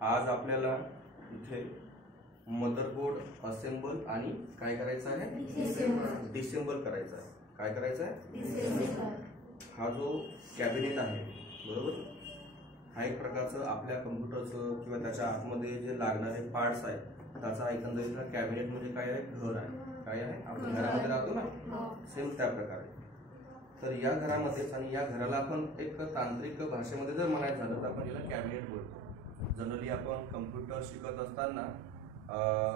आज आपल्याला इथे मदरबोर्ड असेंबल आणि काय करायचं आहे, डिसेंबल करायचं आहे. काय करायचं आहे, हा जो कॅबिनेट आहे बरोबर, हा एक प्रकारचं आपल्या कम्प्युटरचं किंवा त्याच्या आतमध्ये जे लागणारे पार्ट्स आहेत त्याचा एकंदरीत कॅबिनेट म्हणजे काय आहे, घर आहे. काय आहे, आपण घरामध्ये राहतो ना, सेम त्या प्रकारे. तर या घरामध्येच आणि या घराला आपण एक तांत्रिक भाषेमध्ये जर म्हणायचं झालं तर आपण याला कॅबिनेट बोलतो. जनरली आपण कम्प्युटर शिकत असताना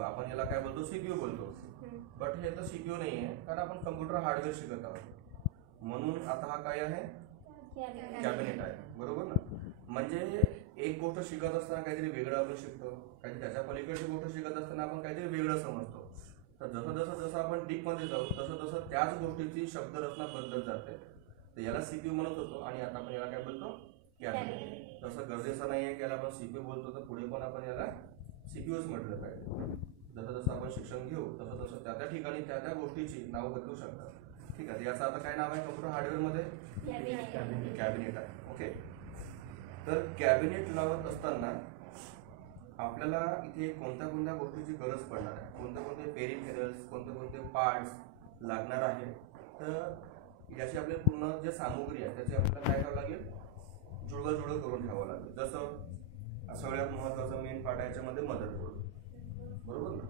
आपण याला काय बोलतो, सीपीयू बोलतो. बट हे तर सीपीयू नाही आहे, कारण आपण कम्प्युटर हार्डवेअर शिकत आहोत. म्हणून आता हा काय आहे, कॅबिनेट आहे बरोबर ना. म्हणजे एक गोष्ट शिकत असताना काहीतरी वेगळं आपण शिकतो, काहीतरी त्याच्या पलीकडची गोष्ट शिकत असताना आपण काहीतरी वेगळं समजतो. तर जसं आपण डीपमध्ये जाऊ तसं त्याच गोष्टीची शब्दरचना बदलत जाते. तर याला सीपीयू म्हणत होतो आणि आता आपण याला काय बोलतो, कॅबिनेट. तसं गरजेचं नाही आहे की याला आपण सीपीयू बोलतो तर पुढे पण आपण याला सीपीयूच म्हटलं पाहिजे. जसं आपण शिक्षण घेऊ तसं त्या ठिकाणी त्या गोष्टीची नाव बदलू शकतात. ठीक आहे, याचं आता काय नाव आहे कम्प्युटर हार्डवेअरमध्ये, कॅबिनेट आहे. ओके, तर कॅबिनेट लावत असताना आपल्याला इथे कोणत्या कोणत्या गोष्टीची गरज पडणार आहे, कोणते पेरिफेरल्स, कोणते पार्ट्स लागणार आहे. तर याची आपली पूर्ण जे सामुग्री आहे त्याची आपल्याला काय करावं लागेल, जुळवाजुळव करून ठेवावं लागेल. जसं सगळ्यात महत्त्वाचा मेन पार्ट आहे याच्यामध्ये मदरबोर्ड बरोबर ना.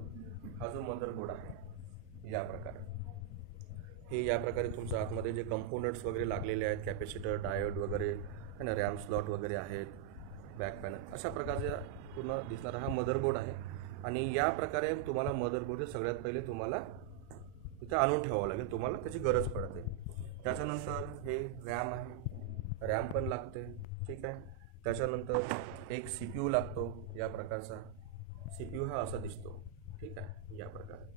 हा जो मदरबोर्ड आहे या प्रकारे तुमच्या आतमध्ये जे कंपोनंट्स वगैरे लागलेले आहेत, कॅपॅसिटर, डायोड वगैरे है ना, रॅम स्लॉट वगैरे आहेत, बॅक पॅनल, अशा प्रकारचा पूर्ण दिसणारा हा मदरबोर्ड आहे. आणि या प्रकारे तुम्हाला मदरबोर्ड सगळ्यात पहिले तुम्हाला इथे आणून ठेवावं लागेल, तुम्हाला त्याची गरज पडते. त्याच्यानंतर हे रॅम आहे, रॅम पण लागते. ठीक आहे, त्याच्यानंतर एक सीपीयू लागतो या प्रकारचा. सीपीयू हा असा दिसतो. ठीक आहे, या प्रकारे.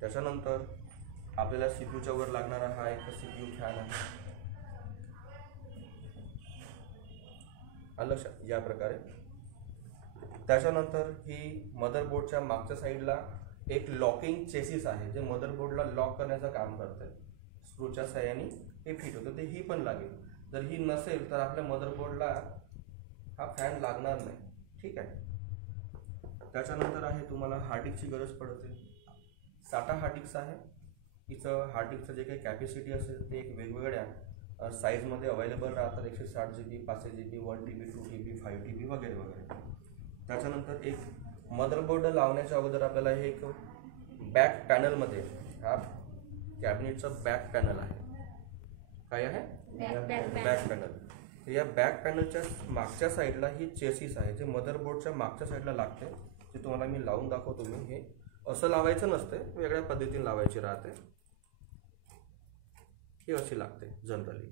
त्याच्यानंतर आपल्याला सीपीयूच्या वर लागणारा हा एक सीपीयू फॅन आहे. लक्षात, या प्रकारे. त्याच्यानंतर ही मदरबोर्डच्या मागच्या साईडला एक लॉकिंग चेसिस आहे जे मदरबोर्डला लॉक करण्याचं काम करते. स्क्रूच्या साह्याने हे फिट होतं, ते ही पण लागेल. जर ही नसेल तर आपल्या मदरबोर्डला हा फॅन लागणार नाही. ठीक आहे. त्याच्यानंतर आहे तुम्हाला हार्ड डिस्कची गरज पडते. साठा हार्ड डिस्क आहे. हिचं हार्ड डिस्कचं जे काही कॅपॅसिटी असेल ते एक वेगवेगळ्या साईजमध्ये अवेलेबल राहतात. 160 GB, 500 GB, 1 TB, 2 TB, 5 TB वगैरे वगैरे. त्याच्यानंतर एक मदरबोर्ड लावण्याच्या अगोदर आपल्याला हे एक बॅक पॅनलमध्ये, हा कॅबिनेटचं बॅक पॅनल आहे. काय आहे, बॅक पॅनल. या बॅक पॅनलच्या मागच्या साईडला ही चेसिस आहे जे मदरबोर्डच्या मागच्या साईडला लागते. ते तुम्हाला मी लावून दाखवतो. मी हे असं लावायचं नसते, वेगळ्या पद्धतीने लावायची राहते. ही अशी लागते जनरली,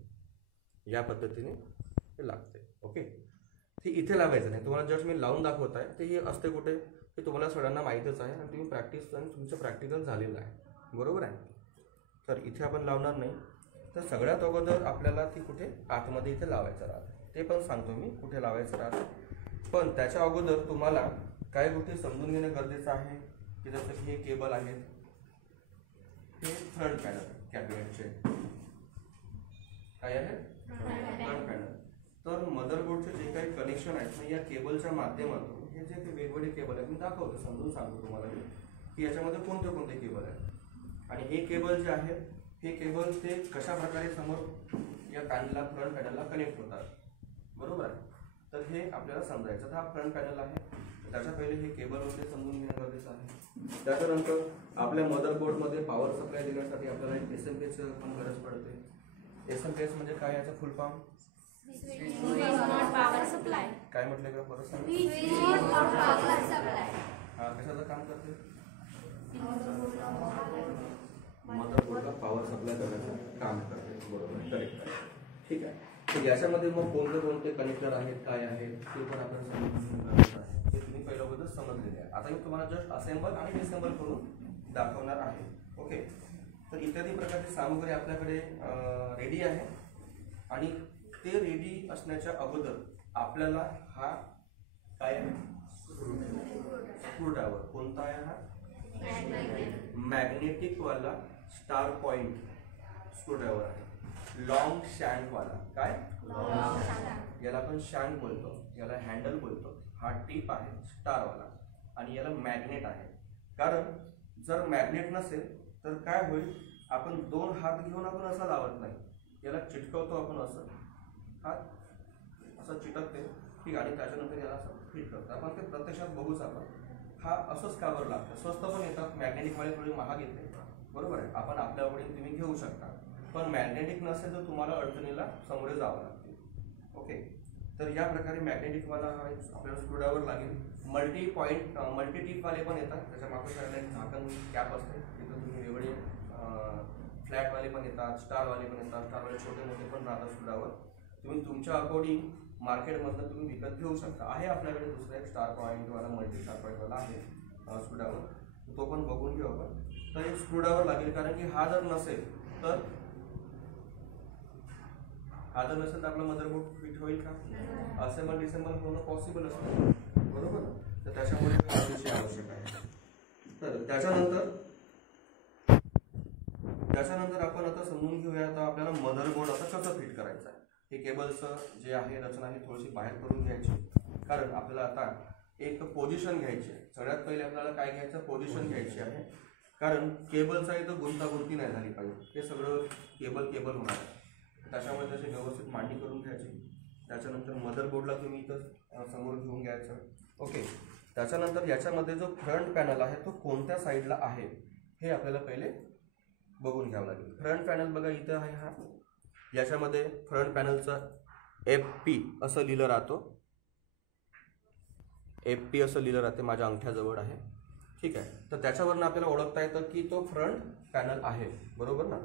या पद्धतीने हे लागते. ओके, ती इथे लावायचं नाही, तुम्हाला जस्ट मी लावून दाखवत आहे. ते ही असते कुठे हे तुम्हाला सगळ्यांना माहीतच आहे आणि तुम्ही प्रॅक्टिस आणि तुमचं प्रॅक्टिकल झालेलं आहे बरोबर आहे. तर इथे आपण लावणार नाही. तर सगळ्यात अगोदर आपल्याला ती कुठे आतमध्ये इथे लावायचं राहते, ते पण सांगतो मी कुठे लावायचं राहते. पण त्याच्या अगोदर तुम्हाला काही गोष्टी समजून घेणं गरजेचं आहे की जसं की हे केबल आहेत, हे फ्रंट पॅनल कॅबिनेटचे काय आहे, फ्रंट पॅनल. तर मदरबोर्डचे जे काही कनेक्शन आहेत ना, या केबलच्या माध्यमातून हे जे काही वेगवेगळे केबल आहेत मी दाखवतो, समजून सांगतो तुम्हाला मी की याच्यामध्ये कोणते कोणते केबल आहेत. आणि हे केबल जे आहेत हे केबल ते कशा प्रकारे समोर या पॅनलला, फ्रंट पॅनलला कनेक्ट होतात बरोबर आहे. तर हे आपल्याला समजायचं. तर हा फ्रंट पॅनल आहे, त्याच्या पहिले हे केबल वगैरे समजून घेणं गरजेचं आहे. त्याच्यानंतर आपल्या मदरबोर्डमध्ये पॉवर सप्लाय देण्यासाठी आपल्याला एक SMPS पण गरज पडते. SMPS म्हणजे काय, याचा फुल फॉर्म पॉवर सप्लाय. काय म्हटलं का, परत सांग. हा कशाचं काम करते, मदरबोर्डला पॉवर सप्लाय करण्याचं काम करते बरोबर, करेक्ट आहे. ठीक आहे. तर याच्यामध्ये मग कोणते कोणते कनेक्टर आहेत, काय आहेत ते पण आपण समजून गरजेचं आहे. ते तुम्ही पहिल्याबद्दल समजलेले आहे. आता मी तुम्हाला जस्ट असेंबल आणि डिसेंबल करून दाखवणार आहे. ओके, तर इत्यादी प्रकारची सामुग्री आपल्याकडे रेडी आहे. आणि ते रेडी असण्याच्या अगोदर आपल्याला हा काय आहे, स्क्रूड्रायव्हर. कोणता आहे हा, मॅग्नेटिक वाला स्टार पॉइंट स्क्रूड्रायव्हर आहे. लॉंग शँक वाला. काय याला आपण शँक बोलतो, याला हँडल बोलतो. हा टिप आहे स्टार वाला आणि याला मॅग्नेट आहे. कारण जर मॅग्नेट नसेल तर काय होईल, आपण दोन हात घेऊन आपण असं लावत नाही, याला चिटकवतो आपण असं, हात असं चिटकते. ठीक आहे. आणि त्याच्यानंतर याला असं फिट करतो आपण. ते प्रत्यक्षात बघूच आपण. हा असंच का बरं लागतं. स्वस्त पण येतात, मॅग्नेटिकवाले थोडी महाग येते, बरोबर आहे. आपण आपल्या आवडीने तुम्ही घेऊ शकता. पण मॅग्नेटिक नसेल तर तुम्हाला अडचणीला सामोरे जावं लागते. ओके. तर या प्रकारे मॅग्नेटिकवाला हा आपल्याला स्क्रूड्रायव्हर लागेल. मल्टी टिपवाले पण येतात, त्याच्या मागच्या साईडला एक झाकण कॅप असते, तिथं तुम्ही वेगळे फ्लॅटवाले पण येतात, स्टारवाले पण येतात. स्टारवाले छोटे मोठे पण राहतात स्क्रूड्रायव्हर. तुम्ही तुमच्या अकॉर्डिंग मार्केटमधनं तुम्ही विकत घेऊ शकता. आहे आपल्याकडे दुसरा एक स्टार पॉईंटवाला, मल्टी स्टार पॉईंटवाला आहे स्क्रूड्रायव्हर, तो पण बघून घेऊ आपण. तर एक स्क्रूड्रायव्हर लागेल, कारण की हा जर नसेल तर आपला मदरबोर्ड फिट होईल का? असेंबल डिसेंबल होणं पॉसिबल असतं, बरोबर ना. तर त्याच्यामुळे हा विषय आवश्यक आहे. तर त्याच्यानंतर आपण आता समजून घेऊया आता आपल्याला मदरबोर्ड आता कसं फिट करायचं आहे. हे केबलचं जे आहे रचना ही थोडीशी बाहेर करून घ्यायची, कारण आपल्याला आता एक पोझिशन घ्यायची आहे. सगळ्यात पहिले आपल्याला काय घ्यायचं, पोझिशन घ्यायची आहे. कारण केबलचा इथं गुंतागुंती नाही झाली पाहिजे, हे सगळं केबल होणार आहे. त्याच्यामुळे त्याची व्यवस्थित मांडणी करून घ्यायची. त्याच्यानंतर मदरबोर्डला तुम्ही इथं समोर घेऊन घ्यायचं. ओके. त्याच्यानंतर याच्यामध्ये जो फ्रंट पॅनल आहे तो कोणत्या साईडला आहे हे आपल्याला पहिले बघून घ्यावं लागेल. फ्रंट पॅनल बघा इथं आहे. हा याच्यामध्ये फ्रंट पॅनलचा FP असं लिहिलं राहतो. FP असं लिहिलं राहते, माझ्या अंगठ्याजवळ आहे. ठीक आहे. तर त्याच्यावरनं आपल्याला ओळखता येतं की तो फ्रंट पॅनल आहे, बरोबर ना.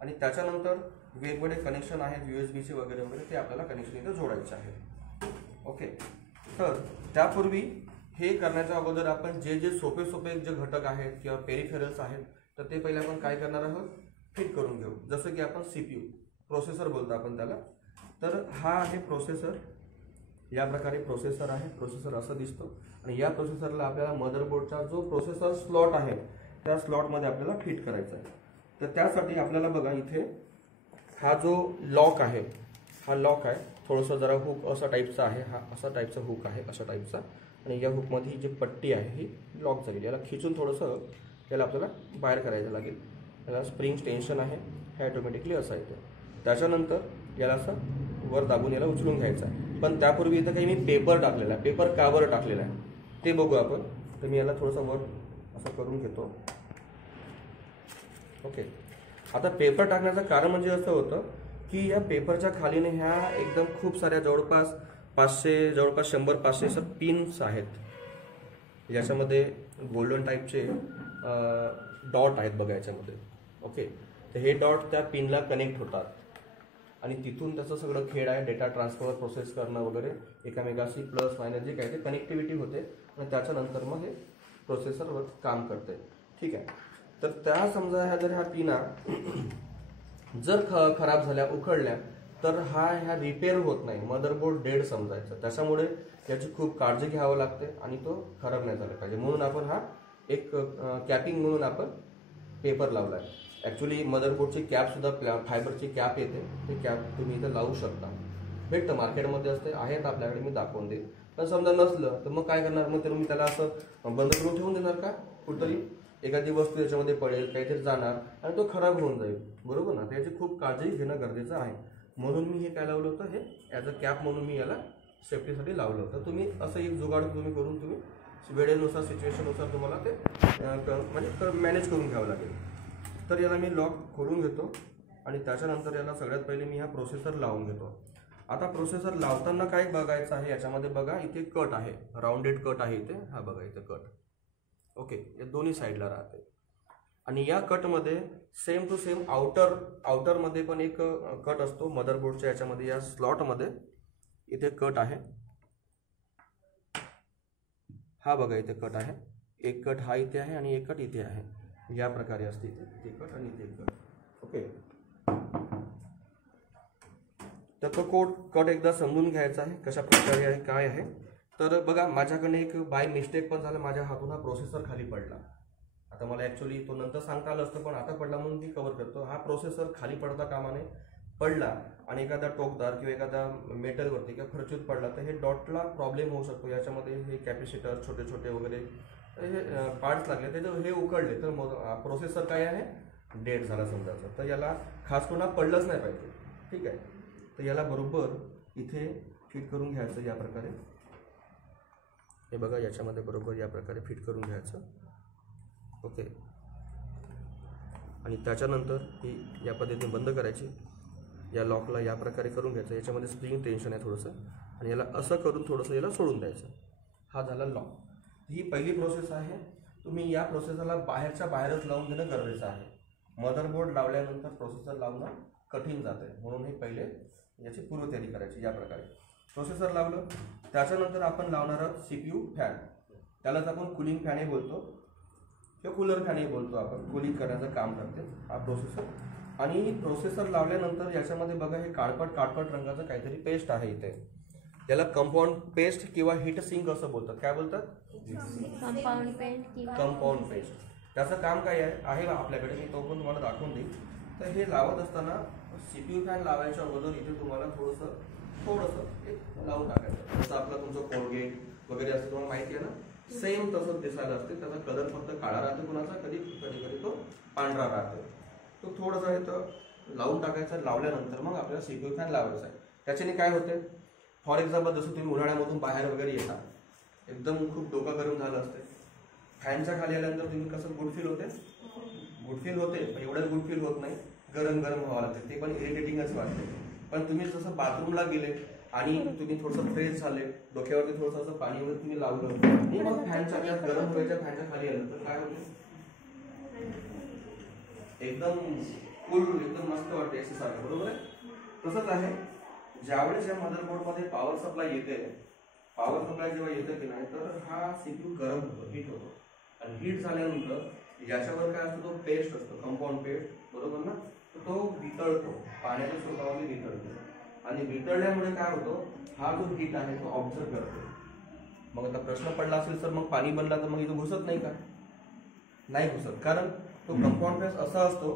आणि त्याच्यानंतर वेगवेगळे कनेक्शन आहेत USB वगैरे वगैरे, ते आपल्याला कनेक्शन इथं जोडायचे आहे. ओके. तर त्यापूर्वी हे करण्याच्या अगोदर आपण जे सोपे जे घटक आहेत किंवा पेरिफेरल्स आहेत तर ते पहिले आपण काय करणार आहोत, फिट करून घेऊ. जसं की आपण CPU प्रोसेसर बोलतो आपण त्याला. तर हा आहे प्रोसेसर, या प्रकारे प्रोसेसर आहे. प्रोसेसर असं दिसतो आणि या प्रोसेसरला आपल्याला मदरबोर्डचा जो प्रोसेसर स्लॉट आहे त्या स्लॉटमध्ये आपल्याला फिट करायचा आहे. तर त्यासाठी आपल्याला बघा इथे हा जो लॉक आहे, हा लॉक आहे. थोडंसं जरा हुक असा टाईपचा आहे, हा असा टाईपचा हुक आहे, अशा टाईपचा. आणि या हुकमध्ये ही जी पट्टी आहे ही लॉक झालेली, याला खिचून थोडंसं याला आपल्याला बाहेर करायचं लागेल. याला स्प्रिंग टेन्शन आहे, हे ऑटोमॅटिकली असं येतं. त्याच्यानंतर याला असं वर दाबून याला उचलून घ्यायचं आहे. पण त्यापूर्वी इथं काही मी पेपर टाकलेला आहे. पेपर का बरं टाकलेला आहे ते बघू आपण. तर मी याला थोडंसं वर असं करून घेतो. ओके. आता पेपर टाकण्याचं कारण म्हणजे असं होतं की या पेपरच्या खालीने ह्या एकदम खूप साऱ्या जवळपास 100-500 असं पिन्स आहेत. याच्यामध्ये गोल्डन टाईपचे डॉट आहेत बघा याच्यामध्ये. ओके. तर हे डॉट त्या पिनला कनेक्ट होतात आणि तिथून त्याचं सगळं खेळ आहे, डेटा ट्रान्सफर, प्रोसेस करणं वगैरे, एकामेकाशी प्लस मायनस जे काय ते कनेक्टिव्हिटी होते आणि त्याच्यानंतर मग हे प्रोसेसरवर काम करते. ठीक आहे. तर त्या समजा ह्या पिना जर खराब झाल्या, उखडल्या, तर ह्या रिपेअर होत नाही, मदरबोर्ड डेड समजायचं. त्याच्यामुळे याची खूप काळजी घ्यावं लागते आणि तो खराब नाही झाला पाहिजे. म्हणून आपण हा एक कॅपिंग म्हणून आपण पेपर लावला आहे. ॲक्च्युली मदरबोर्डची कॅपसुद्धा फायबरची कॅप येते, ते कॅप तुम्ही इथं लावू शकता. भेटतं मार्केटमध्ये असते, आहेत आपल्याकडे, मी दाखवून देईल. पण समजा नसलं तर मग काय करणार, मग मी त्याला असं बंद करून ठेवून देणार का? कुठतरी एखादी वस्तू याच्यामध्ये पडेल, काहीतरी जाणार आणि तो खराब होऊन जाईल, बरोबर ना. त्याची खूप काळजी घेणं गरजेचं आहे. म्हणून मी हे काय लावलं होतं, हे ॲज अ कॅप म्हणून मी याला सेफ्टीसाठी लावलं होतं. तुम्ही असं एक जुगाड तुम्ही करून तुम्ही वेळेनुसार, सिच्युएशननुसार तुम्हाला ते म्हणजे मॅनेज करून घ्यावं लागेल. तर याला मी लॉक खोलून घेतो आणि त्याच्यानंतर याला सगळ्यात पहिले मी हा प्रोसेसर लावून घेतो. आता प्रोसेसर लावताना काय बघायचं आहे, याच्यामध्ये बघा इथे कट आहे, राऊंडेड कट आहे इथे, हा बघा इथे कट. ओके. या दोन्ही साईडला राहते आणि या कटमध्ये सेम टू सेम आउटरमध्ये पण एक कट असतो मदरबोर्डच्या याच्यामध्ये, या स्लॉटमध्ये इथे कट आहे. हा बघा इथे कट आहे, एक कट हा इथे आहे आणि एक कट इथे आहे. या प्रकारे असते इथे कट आणि इथे कट. ओके. तर तो कट एकदा समजून घ्यायचा आहे कशा प्रकारे आहे, काय आहे. तर बघा माझ्याकडे एक बाय मिस्टेक पण झालं, माझ्या हातून हा प्रोसेसर खाली पडला. आता मला ॲक्च्युली तो नंतर सांगता आलं असतं, पण आता पडला म्हणून ती कव्हर करतो. हा प्रोसेसर खाली पडता कामा नये. पडला आणि एखादा टोकदार किंवा एखादा मेटलवरती किंवा खर्चूत पडला तर हे डॉटला प्रॉब्लेम होऊ शकतो. याच्यामध्ये हे कॅपॅसिटर छोटे छोटे वगैरे हे पार्ट्स लागले त्याचं हे उकडले तर मग प्रोसेसर काय आहे डेड झाला समजायचं. तर याला खास करून पडलंच नाही पाहिजे. ठीक आहे. तर याला बरोबर इथे फिट करून घ्यायचं या प्रकारे. हे बघा याच्यामध्ये बरोबर या प्रकारे फिट करून घ्यायचं. ओके. आणि त्याच्यानंतर ही या पद्धतीने बंद करायची. या लॉकला या प्रकारे करून घ्यायचं. याच्यामध्ये स्प्रिंग टेन्शन आहे थोडंसं आणि याला असं करून थोडंसं याला सोडून द्यायचं. हा झाला लॉक. ही पहिली प्रोसेस आहे. तुम्ही या प्रोसेसरला बाहेरच्या बाहेरच लावून घेणं गरजेचं आहे. मदरबोर्ड लावल्यानंतर प्रोसेसर लावणं कठीण जातं आहे म्हणून हे पहिले याची पूर्वतयारी करायची. या प्रकारे प्रोसेसर लावलं. त्याच्यानंतर आपण लावणार आहोत CPU फॅन. त्यालाच आपण कूलिंग फॅनही बोलतो किंवा कूलर फॅनही बोलतो. आपण कूलिंग करण्याचं काम करते हा प्रोसेसर. आणि प्रोसेसर लावल्यानंतर याच्यामध्ये बघा हे काळपट रंगाचं काहीतरी पेस्ट आहे इथे. याला कंपाऊंड पेस्ट किंवा हीट सिंक असं बोलतात. काय बोलतात? Compound paste. त्याचं काम काय आहे आपल्याकडे मी तो पण तुम्हाला दाखवून देईन. तर हे लावत असताना CPU फॅन लावायच्या अगोदर इथे तुम्हाला थोडंसं एक लावून टाकायचं. जसं आपलं तुमचं कोलगेट वगैरे असं तुम्हाला माहिती आहे ना, सेम तसंच दिसायला असते. त्याचा कलर फक्त काळा राहते कुणाचा, कधी तो पांढरा राहतो. तो थोडंसं हे तर लावून टाकायचं. लावल्यानंतर मग आपल्याला CPU फॅन लावायचा आहे. त्याच्याने काय होते, फॉर एक्झाम्पल जसं तुम्ही उन्हाळ्यामधून बाहेर वगैरे येता, एकदम खूप डोकं गरम झालं असते, फॅनच्या खाली आल्यानंतर तुम्ही कसं गुड फील होते, पण एवढंच गुड फील होत नाही, गरम व्हावं लागते. ते पण इरिटेटिंगच वाटते. पण तुम्ही जसं बाथरूमला गेले आणि तुम्ही थोडंसं फ्रेश झाले, डोक्यावरती थोडंसं असं पाणी वगैरे तुम्ही लावलं आणि मग फॅनच्या त्या गरम हवेच्या फॅनच्या खाली आलं तर काय होतं, एकदम कूल, एकदम मस्त वाटते असं सारखं. बरोबर आहे. तसंच आहे ज्यावेळेस या मदरबोर्डमध्ये पॉवर सप्लाय येते, पॉवर सप्लाय जेव्हा येतं की नाही तर हा CPU गरम होतो, हीट होतो. आणि हीट झाल्यानंतर याच्यावर काय असतो, तो पेस्ट असतो, कंपाऊंड पेस्ट. बरोबर ना. तर तो वितळतो, पाण्याच्या स्वरूपामध्ये वितळतो. आणि वितळल्यामुळे काय होतो, हा जो हीट आहे तो ऑब्झर्व करतो. मग आता प्रश्न पडला असेल सर मग पाणी बनला तर मग इथं घुसत नाही का? नाही घुसत. कारण तो कंपाऊंड पेस्ट असा असतो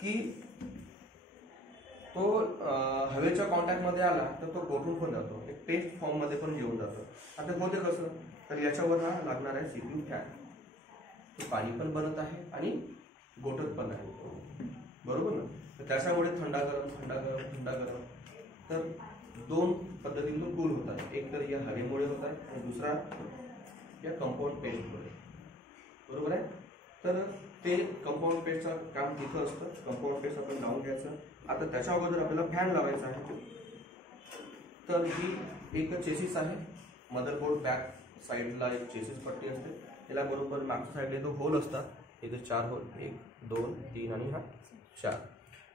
की तो हवेच्या कॉन्टॅक्टमध्ये आला तर तो गोठून पण जातो, एक पेस्ट फॉर्ममध्ये पण येऊन जातो. आता होते कसं, तर याच्यावर हा लागणार आहे CPU फॅन. तो पाणी पण बनत आहे आणि गोठत पण आहे. बरोबर ना. तर त्याच्यामुळे थंडा गरम तर दोन पद्धतीने कूल होत आहे. एक तर या हवेमुळे होत आहे आणि दुसरा या कंपाऊंड पेस्टमुळे. बरोबर आहे. तर ते कंपाऊंड पेस्टचं काम तिथं असतं. कंपाऊंड पेस्ट आपण लावून घ्यायचं. आता त्याच्या अगोदर आपल्याला फॅन लावायचा आहे. तर ही एक चेसिस आहे. मदरबोर्ड बॅक साईडला एक चेसिस पट्टी असते. याला बरोबर मागच्या साईडला तो होल असतात. इथे 4 होल, 1 2 3 आणि हा 4.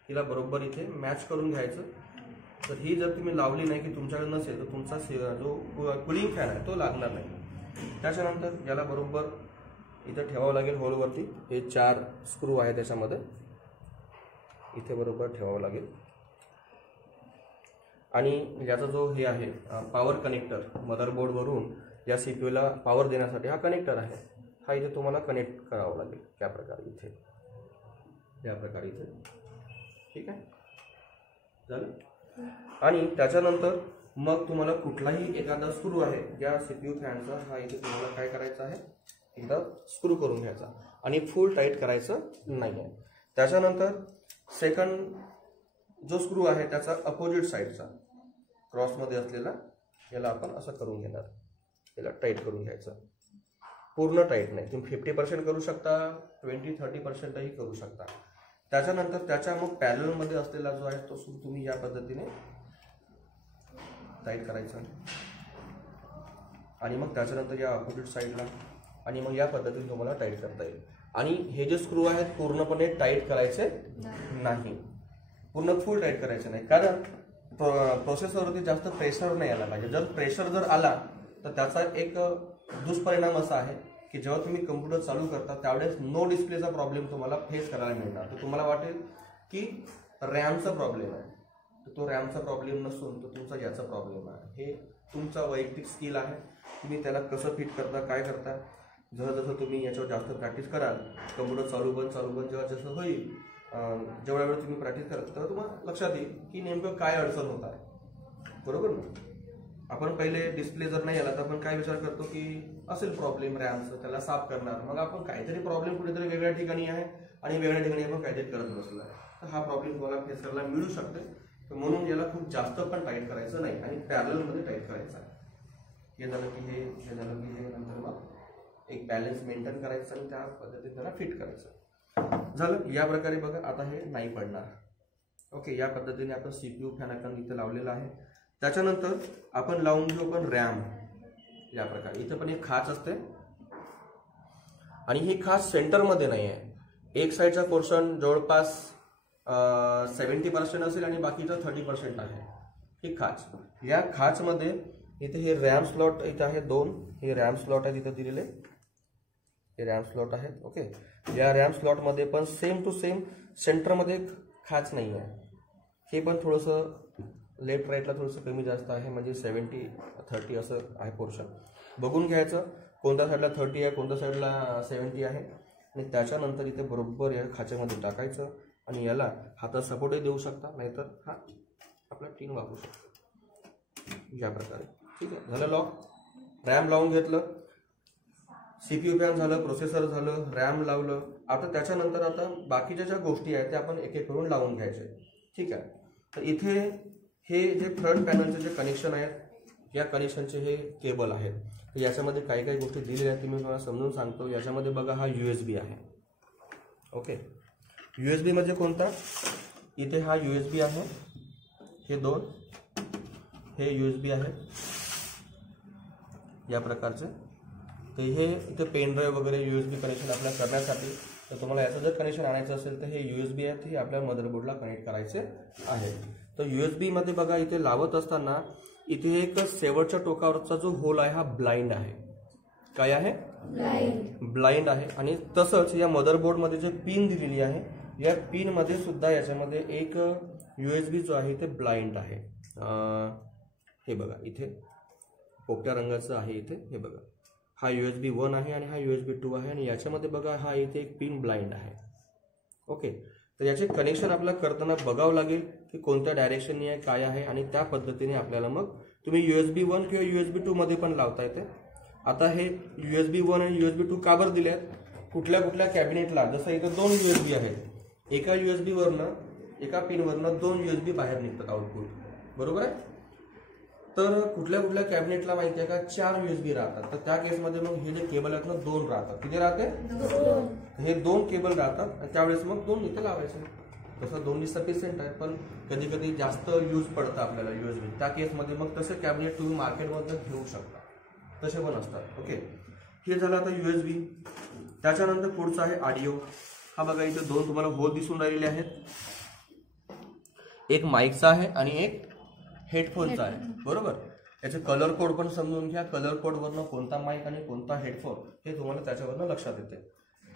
तिला बरोबर इथे मॅच करून घ्यायचं. तर ही जर तुम्ही लावली नाही की तुमच्याकडे नसेल तर तुमचा जो कूलिंग फॅन आहे तो लागणार नाही. त्याच्यानंतर याला बरोबर इथं ठेवावं लागेल होलवरती. हे 4 स्क्रू आहे त्याच्यामध्ये, इथे बरोबर ठेवावं लागेल. आणि याचा जो हे आहे पॉवर कनेक्टर, मदरबोर्डवरून या CPUला पॉवर देण्यासाठी हा कनेक्टर आहे. हा इथे तुम्हाला कनेक्ट करावा लागेल या प्रकारे इथे, या प्रकारे इथे. ठीक आहे, झालं. आणि त्याच्यानंतर मग तुम्हाला कुठलाही एखादा स्क्रू आहे या CPU फॅनचा, हा इथे तुम्हाला काय करायचा आहे, एकदा स्क्रू करून घ्यायचा आणि फुल टाईट करायचं नाही आहे. त्याच्यानंतर सेकंड जो स्क्रू आहे त्याचा अपोजिट साईडचा क्रॉसमध्ये असलेला याला आपण असं करून घेणार. याला टाईट करून घ्यायचं. पूर्ण टाईट नाही, तुम्ही 50% करू शकता, 20-30%ही करू शकता. त्याच्यानंतर त्याच्या मग पॅरलमध्ये असलेला जो आहे तो स्क्रू तुम्ही या पद्धतीने टाईट करायचा. आणि मग त्याच्यानंतर या अपोजिट साईडला आणि मग या पद्धतीने तुम्हाला टाईट करता येईल. आणि हे जे स्क्रू आहेत पूर्णपणे टाईट करायचे नाही, पूर्ण फुल टाईट करायचे नाही. कारण प्रोसेसरवरती जास्त प्रेशर नाही आला पाहिजे. जर प्रेशर जर आला तर त्याचा एक दुष्परिणाम असा आहे की जेव्हा तुम्ही कम्प्युटर चालू करता त्यावेळेस नो डिस्प्लेचा प्रॉब्लेम तुम्हाला फेस करायला मिळणार. तर तुम्हाला वाटेल की रॅमचा प्रॉब्लेम आहे, तर तो रॅमचा प्रॉब्लेम नसून तो तुमचा याचा प्रॉब्लेम आहे. हे तुमचा वैयक्तिक स्किल आहे, तुम्ही त्याला कसं फिट करता, काय करता. जसं तुम्ही याच्यावर जास्त प्रॅक्टिस कराल, कम्प्युटर चालू बंद जेव्हा जसं होईल जेवढ्या वेळ तुम्ही प्रॅक्टिस करता तेव्हा तुम्हाला लक्षात येईल की नेमकं काय अडचण होत आहे, बरोबर ना. आपण पहिले डिस्प्ले जर नाही आला तर आपण काय विचार करतो की असेल प्रॉब्लेम रॅमचं, त्याला साफ करणार, मग आपण काहीतरी प्रॉब्लेम कुठेतरी वेगळ्या ठिकाणी आहे आणि वेगळ्या ठिकाणी आपण काहीतरी करत बसलो आहे, तर हा प्रॉब्लेम तुम्हाला फेस करायला मिळू शकते. तर म्हणून याला खूप जास्त पण टाईट करायचं नाही आणि पॅरलमध्ये टाईट करायचं आहे. हे झालं की हे झालं की हे, नंतर मग एक बॅलन्स मेंटेन करायचं आणि त्या पद्धतीने त्याला फिट करायचं. झालं. या प्रकारे बघा, आता हे नाही पडणार. ओके, या पद्धतीने आपण CPU फॅन आपण इथे लावलेला आहे. त्याच्यानंतर आपण लावून घेऊ आपण रॅम. या प्रकारे इथं पण एक खाच असते आणि ही खाच सेंटरमध्ये नाही आहे. एक साईडचा पोर्शन जवळपास 70% असेल आणि बाकीचा 30% आहे ही खाच. या खाचमध्ये इथे हे रॅम स्लॉट इथे आहे 2, हे रॅम स्लॉट आहे इथे दिलेले, हे रॅम स्लॉट आहेत. ओके, या रॅम स्लॉटमध्ये पण सेम टू सेम सेंटरमध्ये खाच नाही आहे. हे पण थोडंसं लेफ्ट राईटला थोडंसं कमी जास्त आहे, म्हणजे 70-30 असं आहे पोर्शन. बघून घ्यायचं कोणत्या साईडला 30 आहे, कोणत्या साईडला 70 आहे, आणि त्याच्यानंतर इथे बरोबर या खाच्यामध्ये टाकायचं आणि याला हातात सपोर्टही देऊ शकता, नाहीतर हा आपला टीन वापरू शकतो या प्रकारे. ठीक आहे, झालं लॉक. रॅम लावून घेतलं, CPU फॅन झालं, प्रोसेसर झालं, रॅम लावलं. आता त्याच्यानंतर आता बाकीच्या ज्या गोष्टी आहेत त्या आपण एक एक करून लावून घ्यायचे. ठीक आहे, तर इथे हे जे फ्रंट पॅनलचे जे कनेक्शन आहेत, या कनेक्शनचे हे केबल आहेत. तर याच्यामध्ये काही काही गोष्टी दिलेल्या आहेत, मी तुम्हाला समजून सांगतो. याच्यामध्ये बघा हा USB आहे. ओके, USB म्हणजे कोणता, इथे हा USB आहे, हे 2 हे USB आहे या प्रकारचे. तर हे इथे पेन ड्राईव्ह वगैरे USB कनेक्शन आपल्याला करण्यासाठी, तर तुम्हाला याचं जर कनेक्शन आणायचं असेल तर हे USB आहेत, हे आपल्या मदरबोर्डला कनेक्ट करायचे आहे. तर USB मध्ये बघा इथे लावत असताना इथे एक शेवटच्या टोकावरचा जो होल आहे हा ब्लाइंड आहे. काय आहे, ब्लाइंड आहे. आणि तसंच या मदरबोर्डमध्ये जे पिन दिलेली आहे, या पिन मध्ये सुद्धा याच्यामध्ये एक USB जो आहे ते ब्लाइंड आहे. हे बघा इथे पोपट्या रंगाचं आहे इथे, हे बघा हा USB 1 आहे आणि हा USB 2 आहे, आणि याच्यामध्ये बघा हा इथे एक पिन ब्लाइंड आहे. ओके, तर याचे कनेक्शन आपल्याला करताना बघावं लागेल की कोणत्या डायरेक्शननी आहे, काय आहे, आणि त्या पद्धतीने आपल्याला मग तुम्ही USB 1 किंवा USB 2 मध्ये पण लावता येते. आता हे USB 1 आणि USB 2 का बरं दिले आहेत, कुठल्या कुठल्या कॅबिनेटला, जसं इथं 2 USB आहेत, एका USB वरनं एका पिनवरनं 2 USB बाहेर निघतात आउटपुट, बरोबर आहे. तर कुठल्या कुठल्या कॅबिनेटला माहिती आहे का 4 USB राहतात. तर त्या केसमध्ये मग हे जे केबल आहेत ना 2 राहतात. किती राहते, 2. हे 2 केबल राहतात आणि त्यावेळेस मग 2 इथे लावायचे. तसं 2 सफिशियंट आहे, पण कधी कधी जास्त यूज पडतं आपल्याला USB. त्या केसमध्ये मग तसे कॅबिनेट तुम्ही मार्केटमध्ये घेऊ शकता, तसे पण असतात. ओके, हे झालं आता USB. त्याच्यानंतर पुढचं आहे ऑडिओ. हा बघा इथे 2 तुम्हाला होल दिसून राहिलेले आहेत, एक माईकचा आहे आणि एक हेडफोनचा आहे, बरोबर. याचे कलर कोड पण समजून घ्या. कलर कोडवरनं कोणता माईक आणि कोणता हेडफोन हे तुम्हाला त्याच्यावरनं लक्षात येते.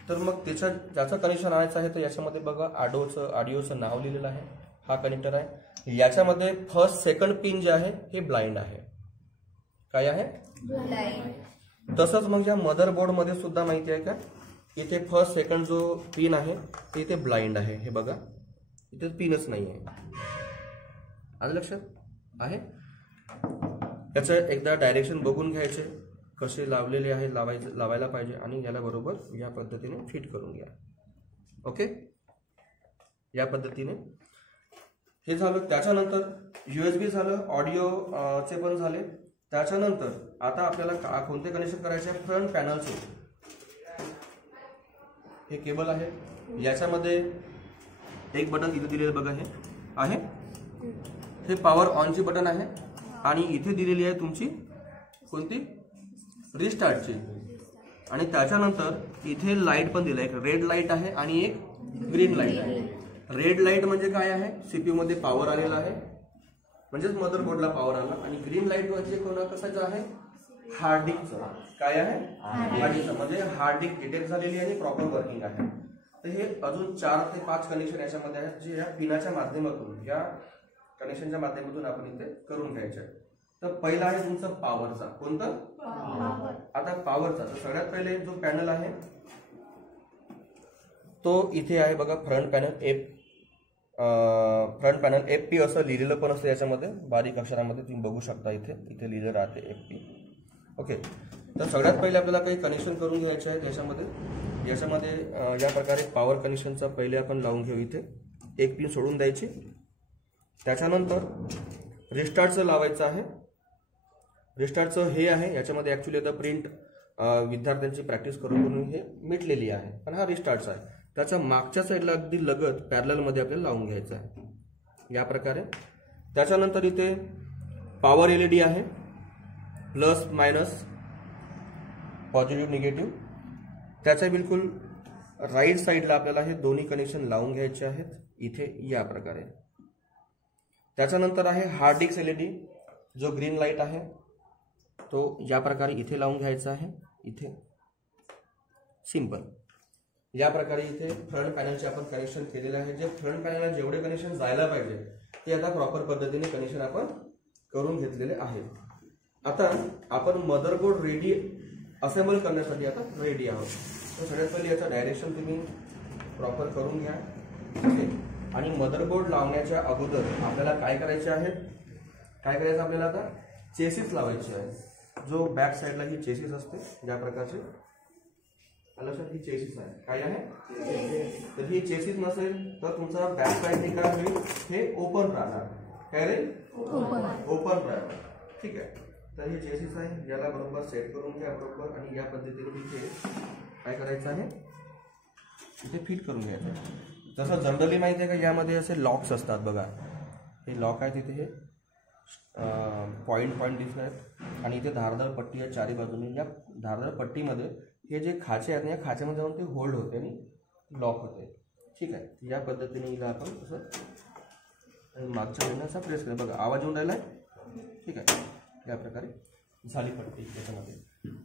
तर मग ज्याचं कनेक्शन आणायचं आहे तर याच्यामध्ये बघा ऑडिओचं नाव लिहिलेलं आहे, हा कनेक्टर आहे. याच्यामध्ये फर्स्ट सेकंड पिन जे आहे हे ब्लाइंड आहे. काय आहे, ब्लाइंड. तसंच मग या मदरबोर्डमध्ये सुद्धा माहिती आहे का, इथे फर्स्ट सेकंड जो पिन आहे ते इथे ब्लाइंड आहे. हे बघा इथे पिनच नाही आहे. आलं लक्षात आहे. याचं एकदा डायरेक्शन बघून घ्यायचे, कसे लावलेले आहे, लावायला पाहिजे, आणि याला बरोबर या पद्धतीने फिट करून घ्या. ओके, या पद्धतीने हे झालं. त्याच्यानंतर USB झालं, ऑडिओचे पण झाले. त्याच्यानंतर आता आपल्याला कोणते कनेक्शन करायचे आहे, फ्रंट पॅनलचे. हे केबल आहे, याच्यामध्ये एक बटन इथे दिलेलं बघा, हे आहे, हे पॉवर ऑनची बटन आहे, आणि इथे दिलेली आहे तुमची कोणती, रिस्टार्टची. आणि त्याच्यानंतर इथे लाईट पण दिला, एक रेड लाईट आहे आणि एक ग्रीन लाईट आहे. रेड लाईट म्हणजे काय आहे, CPU मध्ये पॉवर आलेला आहे, म्हणजेच मदरबोर्डला पॉवर आला. आणि ग्रीन लाईट म्हणजे कशाचं आहे, हार्ड डिस्कचं. काय आहे, हार्ड डिस्क, म्हणजे हार्ड डिस्क डिटेक्ट झालेली आणि प्रॉपर वर्किंग आहे. तर हे अजून 4 ते 5 कनेक्शन याच्यामध्ये आहेत, जे या पिनाच्या माध्यमातून, या कनेक्शनच्या माध्यमातून आपण इथे करून घ्यायचे. तर पहिला आहे तुमचा पॉवरचा. कोणता, आता पॉवरचा. तर सगळ्यात पहिले जो पॅनल आहे तो इथे आहे बघा फ्रंट पॅनल FP असं लिहिलेलं पण असतं याच्यामध्ये बारीक अक्षरामध्ये, तुम्ही बघू शकता इथे लिहिलं राहते FP. ओके, तर सगळ्यात पहिले आपल्याला काही कनेक्शन करून घ्यायचे आहेत याच्यामध्ये या प्रकारे पॉवर कनेक्शनचा पहिले आपण लावून घेऊ. इथे एक पिन सोडून द्यायची. त्याच्यानंतर रिस्टार्टचं लावायचं आहे. रिस्टार्टचं हे आहे, याच्यामध्ये ॲक्च्युली आता प्रिंट विद्यार्थ्यांची प्रॅक्टिस करून हे मिटलेली आहे, पण हा रिस्टार्टचा आहे. त्याच्या मागच्या साईडला अगदी लगत पॅरललमध्ये आपल्याला लावून घ्यायचं आहे या प्रकारे. त्याच्यानंतर इथे पॉवर LED आहे, प्लस मायनस पॉझिटिव्ह निगेटिव्ह. त्याच्या बिलकुल राईट साईडला आपल्याला हे दोन्ही कनेक्शन लावून घ्यायचे आहेत इथे या प्रकारे. त्याच्यानंतर आहे हार्ड डिस्क LED, जो ग्रीन लाईट आहे तो या प्रकारे इथे लावून घ्यायचा आहे. इथे सिंपल या प्रकारे इथे फ्रंट पॅनलचे आपण कनेक्शन केलेले आहे. जे फ्रंट पॅनलला जेवढे कनेक्शन जायला पाहिजे ते आता प्रॉपर पद्धतीने कनेक्शन आपण करून घेतलेले आहे. आता आपण मदरबोर्ड रेडी असेंबल करण्यासाठी आता रेडी आहोत. तर सगळ्यात पहिले याचं डायरेक्शन तुम्ही प्रॉपर करून घ्या. आणि मदरबोर्ड लावण्याच्या अगोदर आपल्याला काय करायचे आहे, आपल्याला आता चेसिस लावायचे आहे. जो बॅक साईडला ही चेसिस असते ज्या प्रकारचे, लक्षात ही चेसिस आहे. काय आहे, तर ही चेसिस नसेल तर तुमचा बॅक साईड काय होईल, हे ओपन राहणार. काय रे, ओपन राहणार. ठीक आहे, तर ही चेसिस आहे, याला बरोबर सेट करून घ्या बरोबर. आणि या पद्धतीने इथे काय करायचं आहे, इथे फिट करून घ्यायचं आहे. जसं जनरली माहिती आहे का, यामध्ये असे लॉक्स असतात बघा. हे लॉक आहे तिथे, हे पॉईंट दिसत आहेत. आणि इथे धारदार पट्टी आहे चारी बाजूने. या धारदार पट्टीमध्ये हे जे खाचे आहेत ना, या खाच्यामध्ये जाऊन ते होल्ड होते आणि लॉक होते. ठीक आहे, या पद्धतीने हिला आपण तसं मागच्या वेळेला असा प्रेस करा. बघा आवाज येऊन राहिला आहे. ठीक आहे, या प्रकारे झाली पट्टी त्याच्यामध्ये.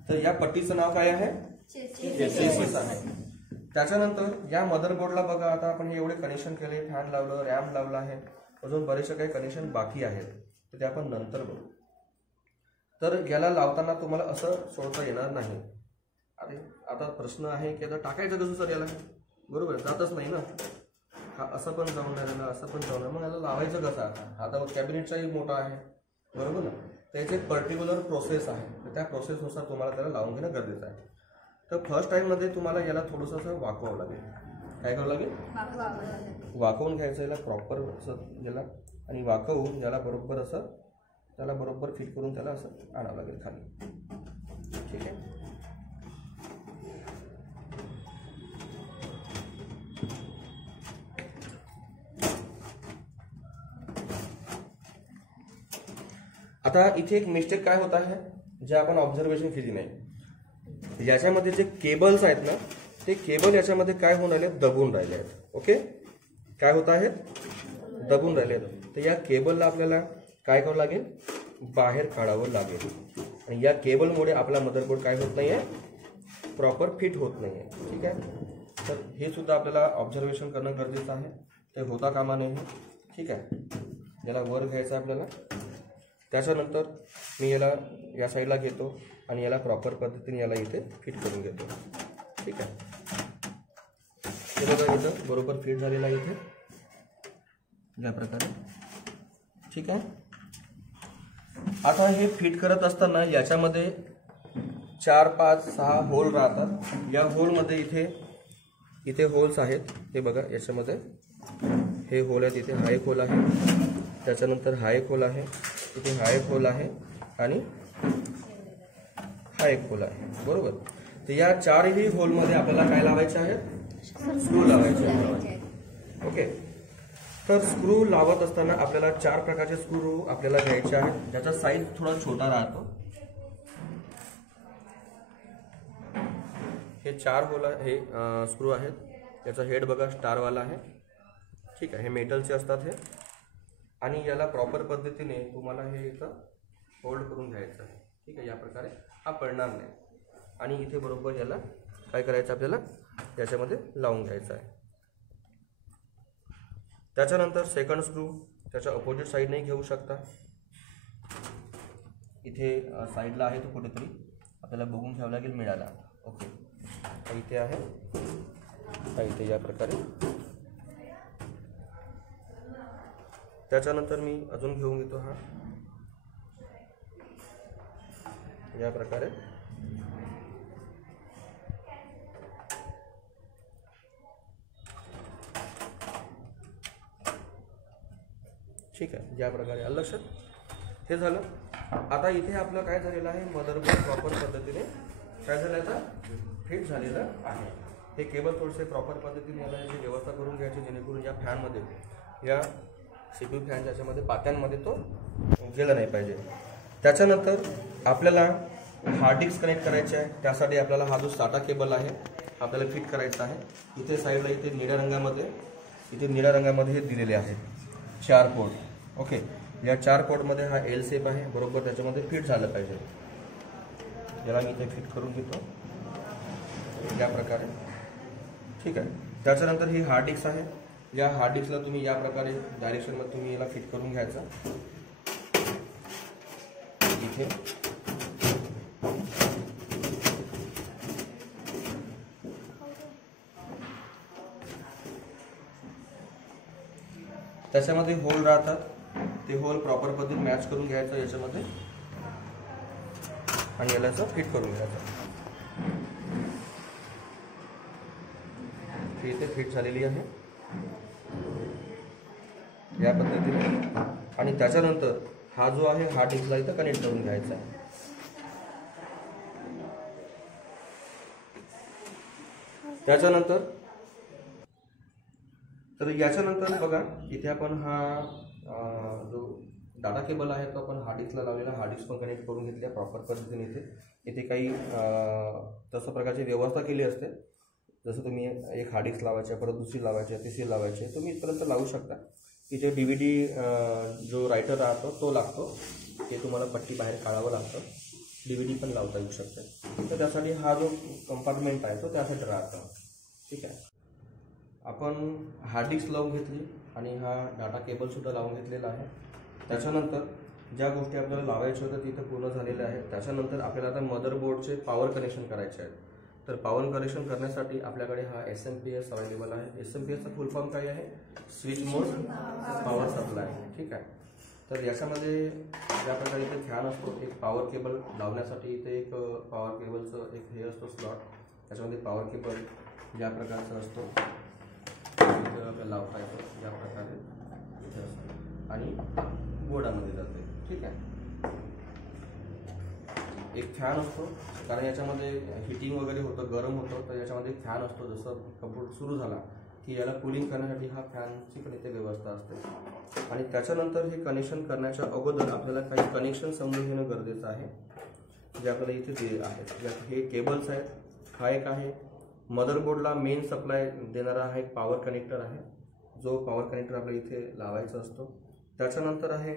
तर या पट्टीचं नाव काय आहे, चेसिस आहे. त्याच्यानंतर या मदरबोर्डला बघा, आता आपण हे एवढे कनेक्शन केले, फॅन लावलं, रॅम लावला आहे, अजून बरेचसे काही कनेक्शन बाकी आहेत, तर ते आपण नंतर बघू. तर याला लावताना तुम्हाला असं सोडता येणार नाही. अरे आता प्रश्न आहे की आता टाकायचं कसं सर याला, बरोबर जातच नाही ना. हा असं पण जाऊन राहिलेला, असं पण जाऊन, मग याला लावायचं कसं. आता कॅबिनेटचाही मोठा आहे, बरोबर ना. त्याची एक पर्टिक्युलर प्रोसेस आहे, तर त्या प्रोसेसनुसार तुम्हाला त्याला लावून घेणं गरजेचं आहे. तर फर्स्ट टाईममध्ये तुम्हाला याला थोडंसं असं वाकवावं लागेल. काय करावं लागेल, वाकवून घ्यायचं याला प्रॉपर असं याला. आणि वाकवून याला बरोबर असं त्याला बरोबर फिट करून त्याला असं आणावं लागेल खाली. ठीक आहे, आता इथे एक मिस्टेक काय होत आहे, जे आपण ऑब्झर्वेशन केली नाही. याच्यामध्ये जे केबल्स आहेत ना, ते केबल याच्यामध्ये काय होऊन राहिले, दबून राहिले आहेत. ओके, काय होत आहेत, दबून राहिले आहेत. तर या केबलला आपल्याला काय करावं लागेल, बाहेर काढावं लागेल. आणि या केबलमुळे आपला मदरबोर्ड काय होत नाही आहे, प्रॉपर फिट होत नाही आहे. ठीक आहे, तर हे सुद्धा आपल्याला ऑब्झर्वेशन करणं गरजेचं आहे, ते होता कामा नये. ठीक आहे, याला वर घ्यायचं आहे आपल्याला. त्याच्यानंतर मी याला या साईडला घेतो आणि याला प्रॉपर पद्धतीने याला इथे फिट करून घेतो. ठीक आहे, हे बघा इथं बरोबर फिट झालेला आहे इथे या प्रकारे. ठीक आहे, आता हे फिट करत असताना याच्यामध्ये 4, 5, 6 होल राहतात. या होलमध्ये इथे होल्स आहेत, हे बघा याच्यामध्ये हे होल आहेत. इथे हा एक होल आहे, त्याच्यानंतर हा एक होल आहे, इथे हा एक होल आहे आणि हा एक होल आहे, बरोबर. तर या 4ही होलमध्ये आपल्याला काय लावायचे आहे, स्क्रू लावायचे आहे. ओके, तर स्क्रू लावत असताना आपल्याला 4 प्रकारचे स्क्रू आपल्याला घ्यायचे आहेत, ज्याचा साईज थोडा छोटा राहतो. हे 4 होल हे स्क्रू आहेत. याचा हेड बघा स्टारवाला आहे. ठीक आहे, हे मेटलचे असतात हे. आणि याला प्रॉपर पद्धतीने तुम्हाला हे इथं होल्ड करून घ्यायचं आहे. ठीक आहे, या प्रकारे हा पडणार नाही. आणि इथे बरोबर याला काय करायचं, आपल्याला याच्यामध्ये लावून घ्यायचं आहे. त्याच्यानंतर सेकंड स्क्रू त्याच्या अपोजिट साईडने घेऊ शकता. इथे साईडला आहे तो कुठेतरी, आपल्याला बघून घ्यावं लागेल, मिळाला. ओके, इथे आहे. हा इथे या प्रकारे. त्याच्यानंतर मी अजून घेऊन घेतो हा या प्रकारे. ठीक आहे, या प्रकारे आलं लक्षात. हे झालं. आता इथे आपलं काय झालेलं आहे, मदरबोर्ड प्रॉपर पद्धतीने काय झालं आता फिट झालेलं आहे. हे केबल थोडेसे प्रॉपर पद्धतीने याला याची व्यवस्था करून घ्यायची, जेणेकरून या फॅनमध्ये, या CPU फॅन ज्याच्यामध्ये पात्यांमध्ये तो गेला नाही पाहिजे. त्याच्यानंतर आपल्याला हार्ड डिस्क कनेक्ट करायचे आहे. त्यासाठी आपल्याला हा जो SATA केबल आहे आपल्याला फिट करायचा आहे. इथे साईडला इथे निळ्या रंगामध्ये हे दिलेले आहे 4 पोर्ट. ओके, या 4 पोर्टमध्ये हा L शेप आहे, बरोबर त्याच्यामध्ये फिट झालं पाहिजे. याला मी इथे फिट करून घेतो या प्रकारे. ठीक आहे. त्याच्यानंतर ही हार्ड डिस्क आहे. या हार्ड डिस्कला तुम्ही या प्रकारे डायरेक्शनमध्ये तुम्ही याला फिट करून घ्यायचा इथे. त्याच्यामध्ये होल राहतात, ते होल प्रॉपर पद्धतीने मॅच करून घ्यायचं याच्यामध्ये आणि याला फिट करून घ्यायचं. ही इथे फिट झालेली आहे या पद्धतीने. आणि त्याच्यानंतर हा जो आहे हा डिस्कला इथं कनेक्ट करून घ्यायचा आहे. त्याच्यानंतर तर याच्यानंतर बघा इथे आपण हा जो डाटा केबल आहे तो आपण हार्ड डिस्कला लावलेला, हार्ड डिस्क पण कनेक्ट करून घेतल्या प्रॉपर पद्धतीने. इथे काही तसं प्रकारची व्यवस्था केली असते. जसं तुम्ही एक हार्ड डिस्क लावायची, परत दुसरी लावायची, तिसरी लावायची, तुम्ही इथपर्यंत लावू शकता. तिथे DVD जो रायटर राहतो तो लागतो, ते तुम्हाला पट्टी बाहेर काढावं लागतं. DVD पण लावता येऊ शकते. तर त्यासाठी हा जो कंपार्टमेंट आहे तो त्यासाठी राहतो. ठीक आहे. आपण हार्ड डिस्क लावून घेतली आणि हा डाटा केबलसुद्धा लावून घेतलेला आहे. त्याच्यानंतर ज्या गोष्टी आपल्याला लावायच्या होत्या तिथं पूर्ण झालेल्या आहेत. त्याच्यानंतर आपल्याला आता मदरबोर्डचे पॉवर कनेक्शन करायचे आहेत. तर पॉवर कनेक्शन करण्यासाठी आपल्याकडे हा SMPS अवेलेबल आहे. SMPSचा फुल फॉर्म काय आहे, स्विच मोड पॉवर सप्लाय. ठीक आहे. तर याच्यामध्ये ज्या प्रकारे इथे फॅन असतो, एक पॉवर केबल लावण्यासाठी इथे एक पॉवर केबलचं एक हे असतो स्लॉट. त्याच्यामध्ये पॉवर केबल ज्या प्रकारचा असतो इथं आपल्याला लावता येतो या प्रकारे इथे असतो आणि बोर्डामध्ये जाते. ठीक आहे. एक फॅन असतो, कारण याच्यामध्ये हिटिंग वगैरे होतं, गरम होतं, तर याच्यामध्ये एक फॅन असतो. जसं कम्प्युटर सुरू झाला की याला कूलिंग करण्यासाठी हा फॅनची पण इथे व्यवस्था असते. आणि त्याच्यानंतर हे कनेक्शन करण्याच्या अगोदर आपल्याला काही कनेक्शन समजून घेणं गरजेचं आहे, जे आपल्याला इथे दिले आहेत. हे केबल्स आहेत. हा एक आहे मदरबोर्डला मेन सप्लाय देणारा हा एक पॉवर कनेक्टर आहे, जो पॉवर कनेक्टर आपल्याला इथे लावायचा असतो. त्याच्यानंतर आहे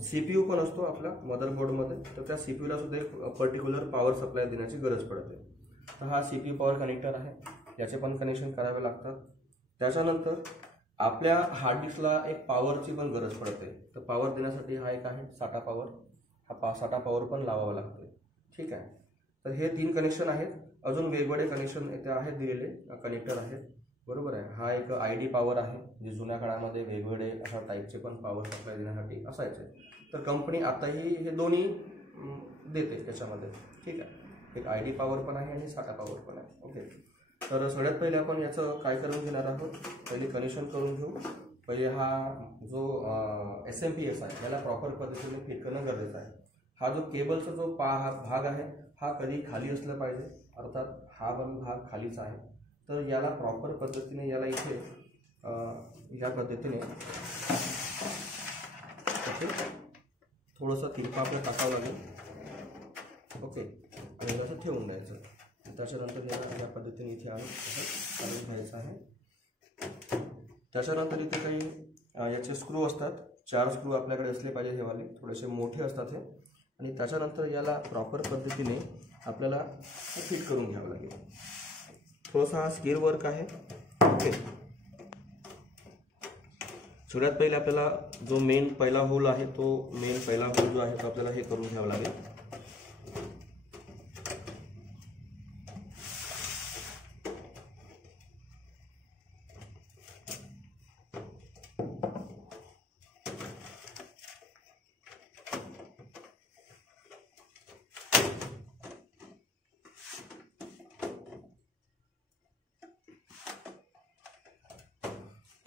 CPU पण असतो आपला मदरबोर्डमध्ये, तर त्या CPUला सुद्धा एक पर्टिक्युलर पॉवर सप्लाय देण्याची गरज पडते. तर हा CPU पॉवर कनेक्टर आहे, याचे पण कनेक्शन करावे लागतात. त्याच्यानंतर आपल्या हार्ड डिस्कला एक पॉवरची पण गरज पडते, तर पॉवर देण्यासाठी हा एक आहे SATA पॉवर. हा SATA पॉवर पण लावावा लागतो. ठीक आहे. तर हे 3 कनेक्शन आहेत. अजून वेगवेगळे कनेक्शन इथे आहेत, दिलेले कनेक्टर आहेत, बरोबर आहे. हा एक ID पॉवर आहे, जे जुन्या काळामध्ये वेगवेगळे अशा टाईपचे पण पॉवर सप्लाय देण्यासाठी असायचे. तर कंपनी आताही हे दोन्ही देते त्याच्यामध्ये. ठीक आहे. एक ID पॉवर पण आहे आणि SATA पॉवर पण आहे. ओके. तर सगळ्यात पहिले आपण याचं काय करून घेणार आहोत, पहिले कनेक्शन करून घेऊ. पहिले हा जो SMPS आहे याला प्रॉपर पद्धतीने फिट करणं गरजेचं आहे. हा जो केबलचा जो भाग आहे हा कधी खाली असला पाहिजे, अर्थात हा पण भाग खालीच आहे. तर याला प्रॉपर पद्धतीने याला इथे या पद्धतीने थोडंसं तिरपा आपल्याला टाकावं लागेल. ओके. आणि याला असं ठेवून द्यायचं. त्याच्यानंतर याला या पद्धतीने इथे आणून घ्यायचं आहे. त्याच्यानंतर इथे काही याचे स्क्रू असतात, 4 स्क्रू आपल्याकडे असले पाहिजे. हे वाले थोडेसे मोठे असतात हे. आणि त्याच्यानंतर याला प्रॉपर पद्धतीने आपल्याला फिट करून घ्यावं लागेल. थोडासा हा स्किर वर्क आहे. ओके. सगळ्यात पहिले आपल्याला जो मेन पहिला होल आहे तो पहिला होल जो आहे तो आपल्याला हे करून घ्यावं लागेल.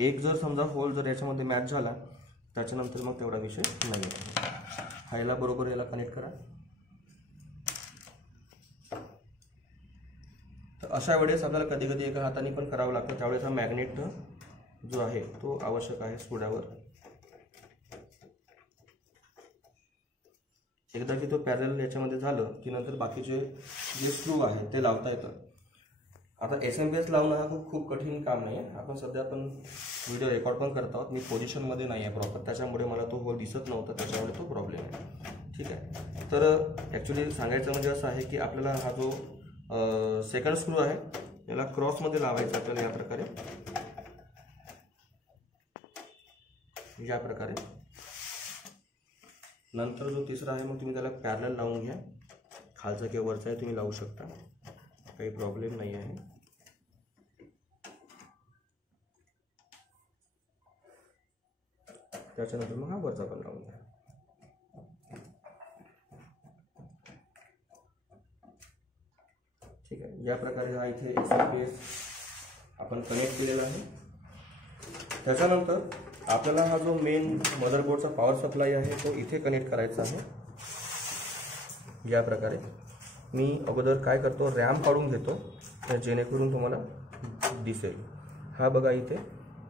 एक जर समजा होल जर याच्यामध्ये मॅच झाला त्याच्यानंतर मग तेवढा विषय नाही आहे. हा याला बरोबर याला कनेक्ट करा. तर अशा वेळेस आपल्याला कधी कधी एका हाताने पण करावं लागतं, त्यावेळेस हा मॅग्नेट जो आहे तो आवश्यक आहे सोड्यावर. एकदा की तो पॅरल याच्यामध्ये झालं की नंतर बाकीचे जे स्क्रू आहे ते लावता येतं. आता SMPS लावणं हा खूप कठीण काम नाही आहे. आपण सध्या व्हिडिओ रेकॉर्ड पण करत आहोत. मी पोझिशनमध्ये नाही आहे प्रॉपर, त्याच्यामुळे मला तो होल दिसत नव्हता, त्याच्यामुळे तो प्रॉब्लेम आहे. ठीक आहे. तर ॲक्च्युली सांगायचं म्हणजे असं आहे की आपल्याला हा जो सेकंड स्क्रू आहे याला क्रॉसमध्ये लावायचा आपल्याला या प्रकारे. नंतर जो तिसरा आहे मग तुम्ही त्याला पॅरलल लावून घ्या. खालचा किंवा वरचा आहे तुम्ही लावू शकता, काही प्रॉब्लेम नाही आहे. त्याच्यानंतर मग हा वरचा पण लावून घ्या. ठीक आहे. या प्रकारे हा इथे SMPS आपण कनेक्ट केलेला आहे. त्याच्यानंतर आपल्याला हा जो मेन मदरबोर्डचा पॉवर सप्लाय आहे तो इथे कनेक्ट करायचा आहे. या प्रकारे मी अगोदर काय करतो, रॅम काढून घेतो जेणेकरून तुम्हाला दिसेल. हा बघा इथे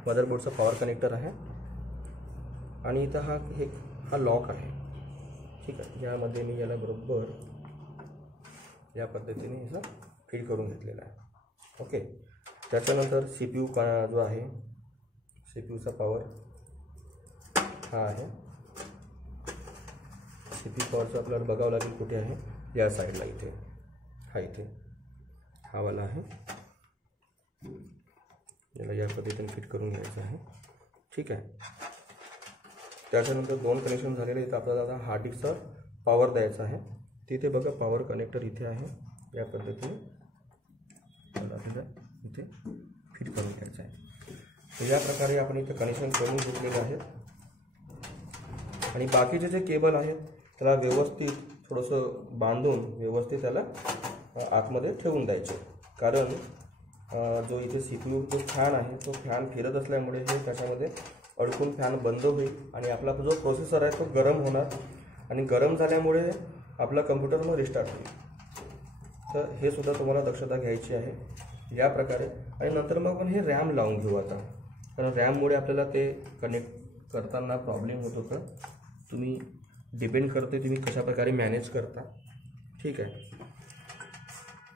मदरबोर्डचा पॉवर कनेक्टर आहे आणि इथं हा लॉक आहे. ठीक आहे. यामध्ये मी याला बरोबर या पद्धतीने याचा फिट करून घेतलेला आहे. ओके. त्याच्यानंतर CPU जो आहे, CPUचा पॉवर हा आहे. CPU पॉवरचं आपल्याला बघावं लागेल कुठे आहे. या साईडला इथे हा वाला आहे. याला या पद्धतीने फिट करून घ्यायचं आहे. ठीक आहे. त्याच्यानंतर 2 कनेक्शन झालेले आहेत. आपल्याला आता हार्ड डिस्कचा पॉवर द्यायचा आहे. तिथे बघा पॉवर कनेक्टर इथे आहे. या पद्धतीने आपल्याला इथे फिट करून घ्यायचं आहे. तर या प्रकारे आपण इथे कनेक्शन करून घेतलेले आहेत. आणि बाकीचे जे केबल आहेत त्याला व्यवस्थित थोडंसं बांधून व्यवस्थित त्याला आतमध्ये ठेवून द्यायचे. कारण जो इथे CPU जो फॅन आहे तो फॅन फिरत असल्यामुळे हे त्याच्यामध्ये अडकून फॅन बंद होईल आणि आपला जो प्रोसेसर आहे तो गरम होणार आणि गरम झाल्यामुळे आपला कम्प्युटर मग रिस्टार्ट होईल. तर हे सुद्धा तुम्हाला दक्षता घ्यायची आहे या प्रकारे. आणि नंतर मग आपण हे रॅम लावून घेऊ आता, कारण रॅममुळे आपल्याला ते कनेक्ट करताना प्रॉब्लेम होत होता. तुम्ही डिपेंड करते तुम्ही कशा प्रकारे मॅनेज करता. ठीक आहे.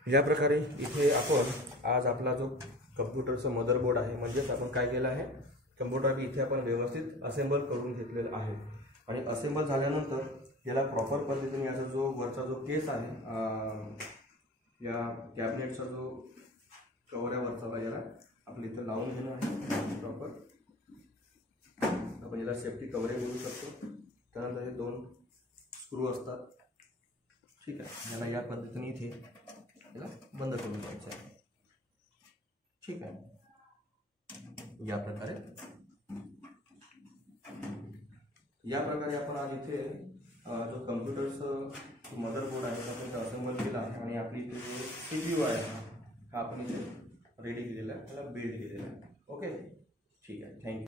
या प्रकारे इथे आपण आज आपला जो कम्प्युटरचा मदरबोर्ड आहे म्हणजेच आपण काय केलं आहे, कम्प्युटर इथे आपण व्यवस्थित असेंबल करून घेतलेला आहे. आणि असेंबल झाल्यानंतर याला प्रॉपर पद्धतीने याचा जो वरचा जो केस आहे, या कॅबिनेटचा जो कवर आहे वरचा, याला आपल्या इथं लावून घेणं आहे प्रॉपर. आपण याला सेफ्टी कवरेज मिळू शकतो. त्यानंतर हे 2 स्क्रू असतात. ठीक आहे. याला या पद्धतीने इथे याला बंद करून द्यायचं आहे. ठीक आहे. या प्रकारे आपण आज इथे जो कम्प्युटरचं मदरबोर्ड आहे आपण ते असेंबल केला आहे आणि आपली इथे जो CPU आहे हा आपण इथे रेडी केलेला आहे, त्याला बिल्ड केलेला आहे. ओके. ठीक आहे. थँक्यू.